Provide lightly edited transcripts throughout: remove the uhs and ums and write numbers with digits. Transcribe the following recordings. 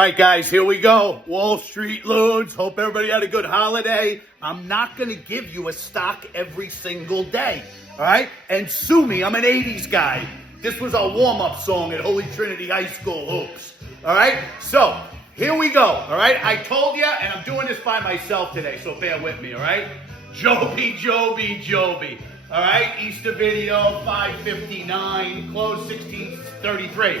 right, guys, here we go. Wall Street loons. Hope everybody had a good holiday. I'm not going to give you a stock every single day, all right? And sue me. I'm an 80s guy. This was a warm-up song at Holy Trinity High School hoops, all right? So here we go, all right? I told you, and I'm doing this by myself today, so bear with me, all right? Joby, all right? Easter video, 5:59, close 16:33.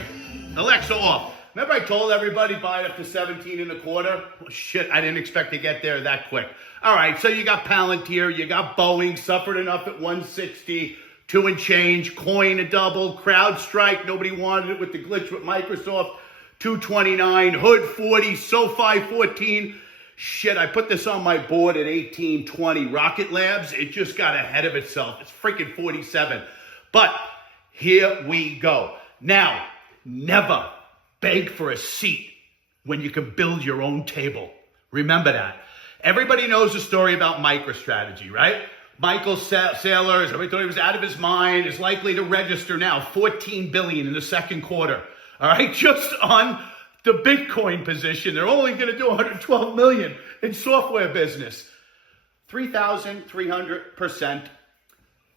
Alexa off. Remember I told everybody buy it up to 17 and a quarter? Well, shit, I didn't expect to get there that quick. All right, so you got Palantir, you got Boeing, suffered enough at 160, 2 and change, Coin a double, CrowdStrike, nobody wanted it with the glitch with Microsoft, 229, Hood 40, SoFi 14. Shit, I put this on my board at 1820. Rocket Labs, it just got ahead of itself. It's freaking 47. But here we go. Now, never beg for a seat when you can build your own table. Remember that. Everybody knows the story about MicroStrategy, right? Michael Saylor, everybody thought he was out of his mind, is likely to register now $14 billion in the second quarter. All right, just on the Bitcoin position. They're only going to do $112 million in software business. 3,300%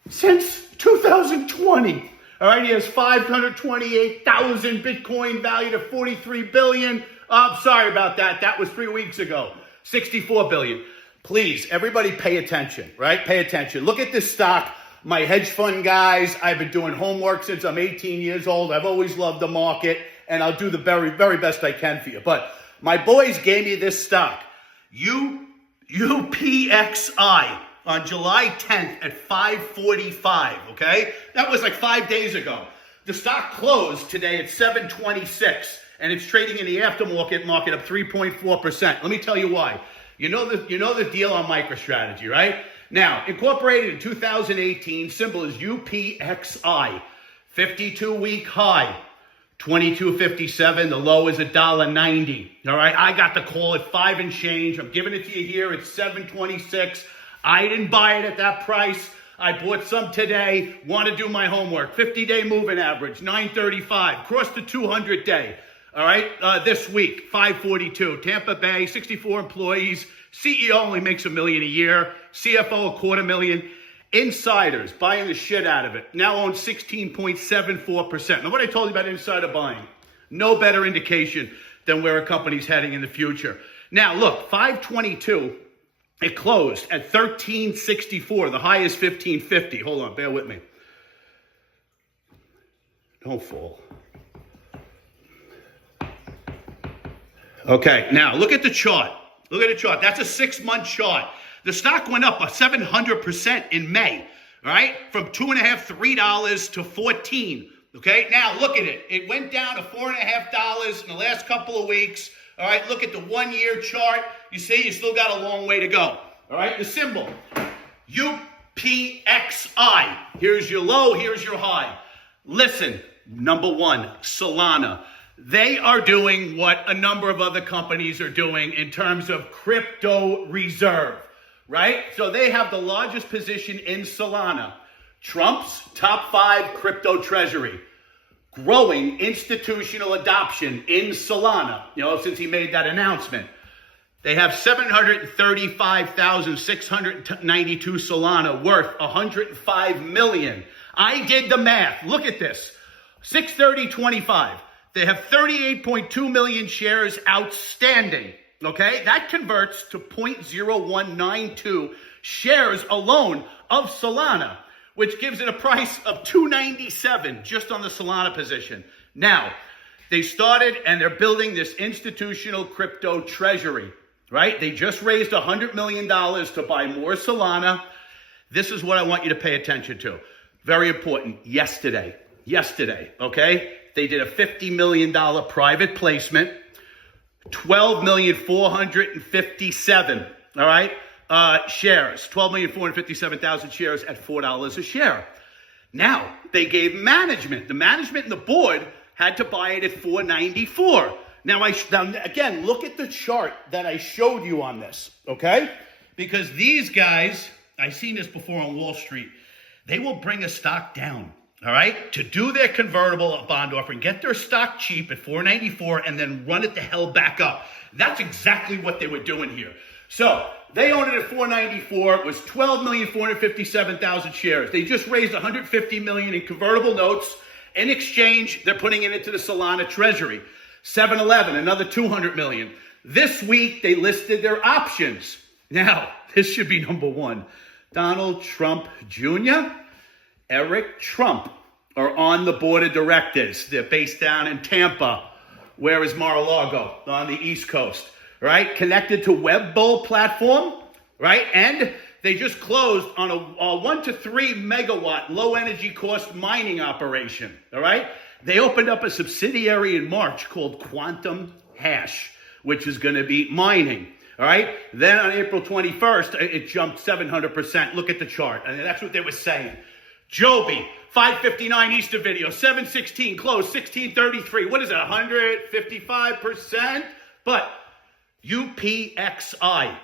since 2020. All right, he has 528,000 Bitcoin valued at $43 billion. I'm sorry about that. That was 3 weeks ago. $64 billion. Please, everybody pay attention, right? Pay attention. Look at this stock. My hedge fund guys, I've been doing homework since I'm 18 years old. I've always loved the market, and I'll do the very, very best I can for you. But my boys gave me this stock, UPXI, on July 10th at 5:45, okay? That was like 5 days ago. The stock closed today at 726, and it's trading in the aftermarket market up 3.4%. Let me tell you why. You know the deal on MicroStrategy, right? Now, incorporated in 2018, symbol is UPXI, 52-week high, 22.57. The low is $1.90. All right, I got the call at 5 and change. I'm giving it to you here at 726. I didn't buy it at that price. I bought some today. Want to do my homework. 50-day moving average, 935. Cross the 200-day. All right, this week, 542. Tampa Bay, 64 employees. CEO only makes $1 million a year. CFO, $250,000. Insiders, buying the shit out of it. Now owns 16.74%. Now, what I told you about insider buying, no better indication than where a company's heading in the future. Now, look, 522, it closed at 1364. The high is 1550. Hold on, bear with me. Don't fall. Okay, now look at the chart. Look at the chart. That's a 6-month chart. The stock went up 700% in May, all right? From $2.50, $3 to $14, okay? Now look at it. It went down to $4.50 in the last couple of weeks, all right? Look at the 1-year chart. You see, you still got a long way to go, all right? The symbol, UPXI. Here's your low, here's your high. Listen, number one, Solana. They are doing what a number of other companies are doing in terms of crypto reserve, right? So they have the largest position in Solana. Trump's top 5 crypto treasury. Growing institutional adoption in Solana, since he made that announcement. They have 735,692 Solana worth $105 million. I did the math. Look at this. 6/30/25. They have 38.2 million shares outstanding, okay? That converts to 0.0192 shares alone of Solana, which gives it a price of $297 just on the Solana position. Now, they started and they're building this institutional crypto treasury, right? They just raised $100 million to buy more Solana. This is what I want you to pay attention to. Very important. Yesterday, okay? They did a $50 million private placement, 12,457,000, all right, shares, 12,457,000 shares at $4 a share. Now, they gave management. The management and the board had to buy it at $4.94. Now, again, look at the chart that I showed you on this, okay? Because these guys, I've seen this before on Wall Street, they will bring a stock down. all right, to do their convertible bond offering, get their stock cheap at $4.94 and then run it the hell back up. That's exactly what they were doing here. So they owned it at $4.94. It was 12,457,000 shares. They just raised $150 million in convertible notes. In exchange, they're putting it into the Solana treasury. 7-Eleven, another $200 million. This week, they listed their options. Now, this should be number one. Donald Trump Jr., Eric Trump are on the board of directors. They're based down in Tampa. Where is Mar-a-Lago? On the East Coast, right? Connected to Webbull platform, right? And they just closed on a 1 to 3 megawatt low energy cost mining operation, all right? They opened up a subsidiary in March called Quantum Hash, which is going to be mining. All right. Then on April 21st, it jumped 700%. Look at the chart. And that's what they were saying. Joby, 559 Easter video, 716 close, 1633. What is it? 155%? But UPXI,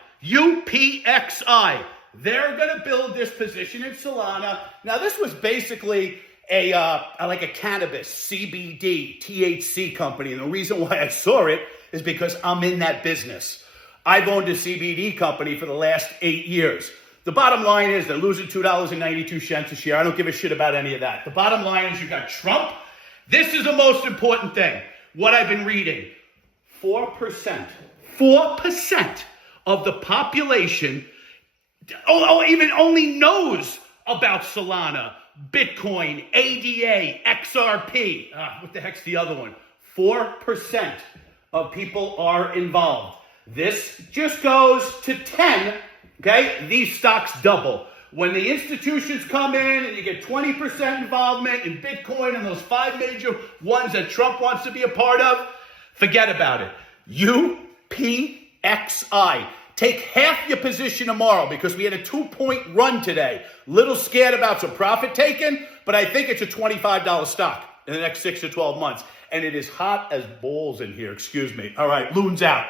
they're going to build this position in Solana. Now, this was basically like a cannabis, CBD, THC company. And the reason why I saw it is because I'm in that business. I've owned a CBD company for the last 8 years. The bottom line is they're losing $2.92 a share. I don't give a shit about any of that. The bottom line is you got Trump. This is the most important thing. What I've been reading, 4% of the population even only knows about Solana, Bitcoin, ADA, XRP. What the heck's the other one? 4% of people are involved. This just goes to 10, okay? These stocks double. When the institutions come in and you get 20% involvement in Bitcoin and those 5 major ones that Trump wants to be a part of, forget about it. UPXI. Take half your position tomorrow because we had a 2-point run today. Little scared about some profit taken, but I think it's a $25 stock in the next 6 to 12 months. And it is hot as balls in here, excuse me. All right, Loon's out.